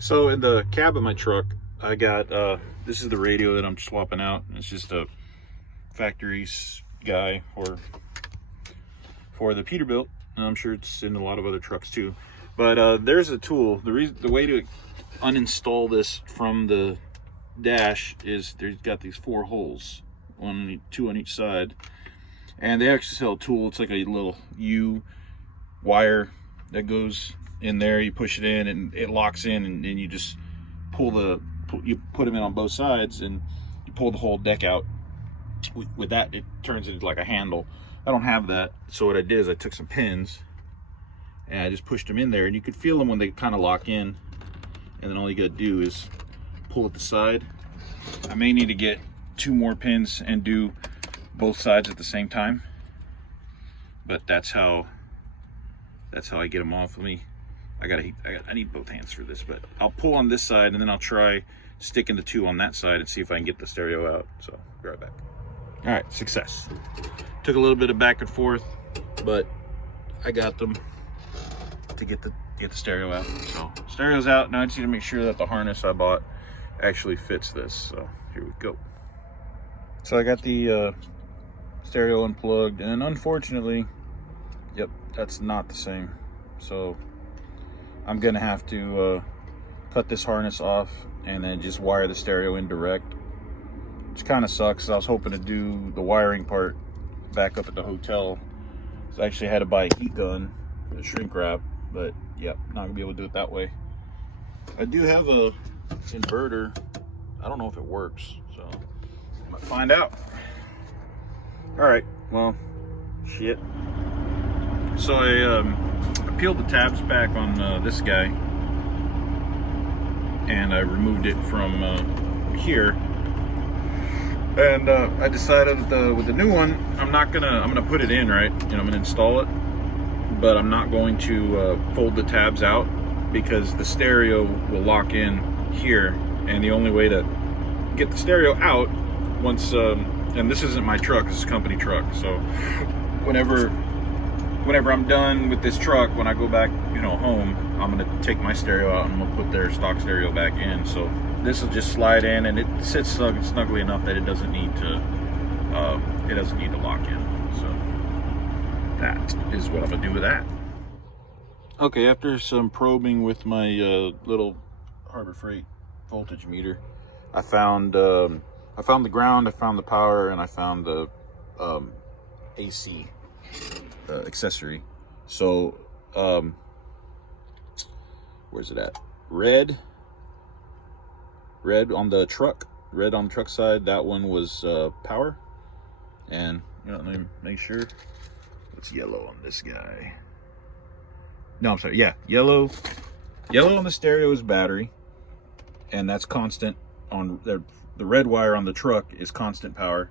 So in the cab of my truck, I got, this is the radio that I'm swapping out. It's just a factory guy for the Peterbilt. And I'm sure it's in a lot of other trucks too. But there's a tool. The way to uninstall this from the dash is there's got these 4 holes, 2 on each side. And they actually sell a tool. It's like a little U wire that goes in there. You push it in and it locks in, and then you just you put them in on both sides and you pull the whole deck out. With that, it turns into like a handle. I don't have that, so what I did is I took some pins and I just pushed them in there, and you could feel them when they kind of lock in, and then all you gotta do is pull at the side. I may need to get 2 more pins and do both sides at the same time, but that's how I get them off of me. I need both hands for this, but I'll pull on this side and then I'll try sticking the 2 on that side and see if I can get the stereo out. So be right back. All right, success. Took a little bit of back and forth, but I got them to get the stereo out. So stereo's out. Now I just need to make sure that the harness I bought actually fits this. So here we go. So I got the stereo unplugged, and unfortunately, yep, that's not the same. So I'm gonna have to cut this harness off and then just wire the stereo in direct, which kind of sucks. I was hoping to do the wiring part back up at the hotel. So I actually had to buy a heat gun for the shrink wrap, but yep, not gonna be able to do it that way. I do have a inverter. I don't know if it works, so I might find out. All right, well, shit. So I peeled the tabs back on this guy, and I removed it from here. And I decided with the new one, I'm gonna put it in, right? I'm gonna install it, but I'm not going to fold the tabs out because the stereo will lock in here, and the only way to get the stereo out once, and this isn't my truck, this is a company truck, so whenever I'm done with this truck, when I go back, home, I'm gonna take my stereo out and I'm gonna put their stock stereo back in. So this will just slide in, and it sits snugly enough that it doesn't need to lock in. So that is what I'm gonna do with that. Okay, after some probing with my little Harbor Freight voltage meter, I found the ground, I found the power, and I found the AC accessory. So where's it at? Red on the truck side, that one was power. And let me make sure what's yellow on this guy. No, I'm sorry, yeah, yellow on the stereo is battery, and that's constant. On the red wire on the truck is constant power.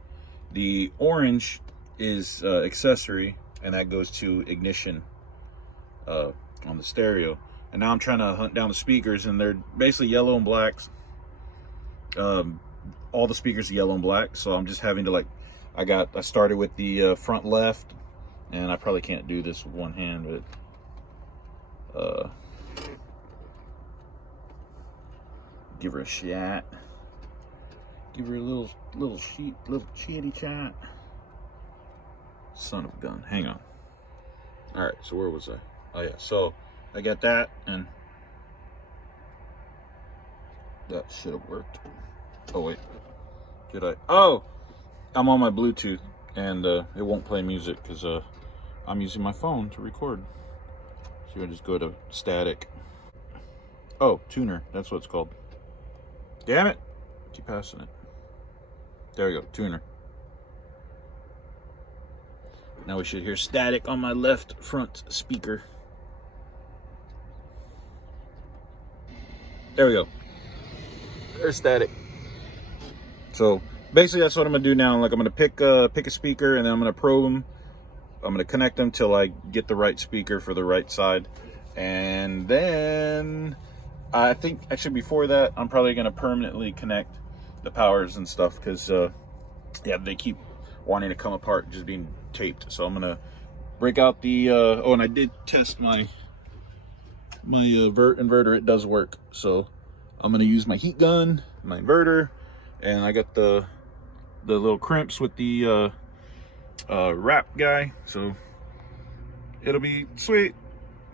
The orange is accessory, and that goes to ignition on the stereo. And now I'm trying to hunt down the speakers, and they're basically yellow and blacks. All the speakers are yellow and black, so I'm just having to I started with the front left, and I probably can't do this with one hand, but give her a shot. Give her a little shitty shot. Son of a gun. Hang on. All right, so where was I? Oh yeah, so I got that, and that should have worked. Oh wait, did I? Oh, I'm on my Bluetooth, and it won't play music because I'm using my phone to record. So I just go to static. Oh, tuner, that's what it's called. Damn it, keep passing it. There we go, tuner. Now we should hear static on my left front speaker. There we go. There's static. So basically that's what I'm gonna do now. I'm gonna pick a speaker, and then I'm gonna probe them. I'm gonna connect them till I get the right speaker for the right side. And then I think actually before that, I'm probably gonna permanently connect the powers and stuff, because yeah, they keep wanting to come apart, just being taped. So I'm gonna break out the oh, and I did test my my inverter, it does work. So I'm gonna use my heat gun, my inverter, and I got the little crimps with the wrap guy, so it'll be sweet.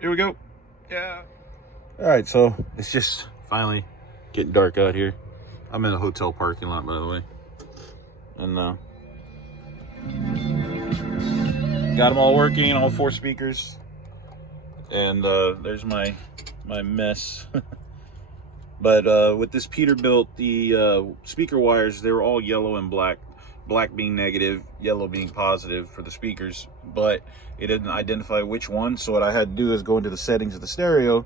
Here we go. Yeah. All right, so it's just finally getting dark out here. I'm in a hotel parking lot, by the way, and got them all working, all 4 speakers, and there's my mess. But with this Peterbilt, the speaker wires, they were all yellow and black. Black being negative, yellow being positive for the speakers, but it didn't identify which one. So what I had to do is go into the settings of the stereo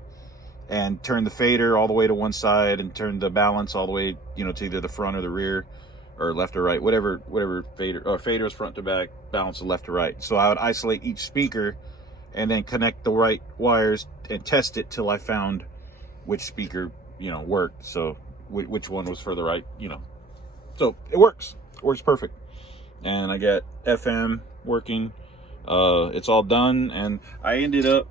and turn the fader all the way to one side and turn the balance all the way, you know, to either the front or the rear or left or right, whatever fader is front to back, balance is left to right. So I would isolate each speaker and then connect the right wires and test it till I found which speaker, you know, worked. So which one was for the right, you know. So it works. Works perfect. And I got FM working. It's all done, and I ended up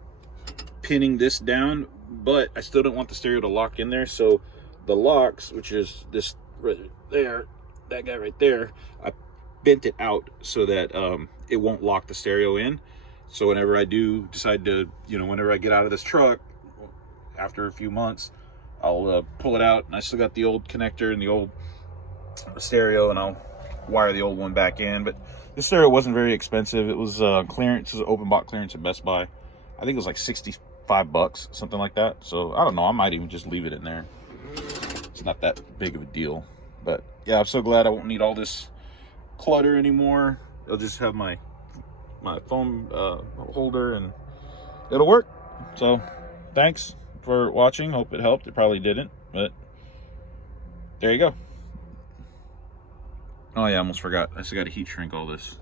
pinning this down, but I still don't want the stereo to lock in there. So the locks, which is this right there, that guy right there, I bent it out so that it won't lock the stereo in. So whenever I do decide to, you know, whenever I get out of this truck after a few months, I'll pull it out, and I still got the old connector and the old stereo, and I'll wire the old one back in. But this stereo wasn't very expensive. It was clearance, it was open box clearance at Best Buy. I think it was like 65 bucks, something like that. So I don't know, I might even just leave it in there. It's not that big of a deal. But yeah, I'm so glad I won't need all this clutter anymore. I'll just have my phone holder, and it'll work. So thanks for watching. Hope it helped. It probably didn't, but there you go. Oh yeah, I almost forgot. I still got to heat shrink all this.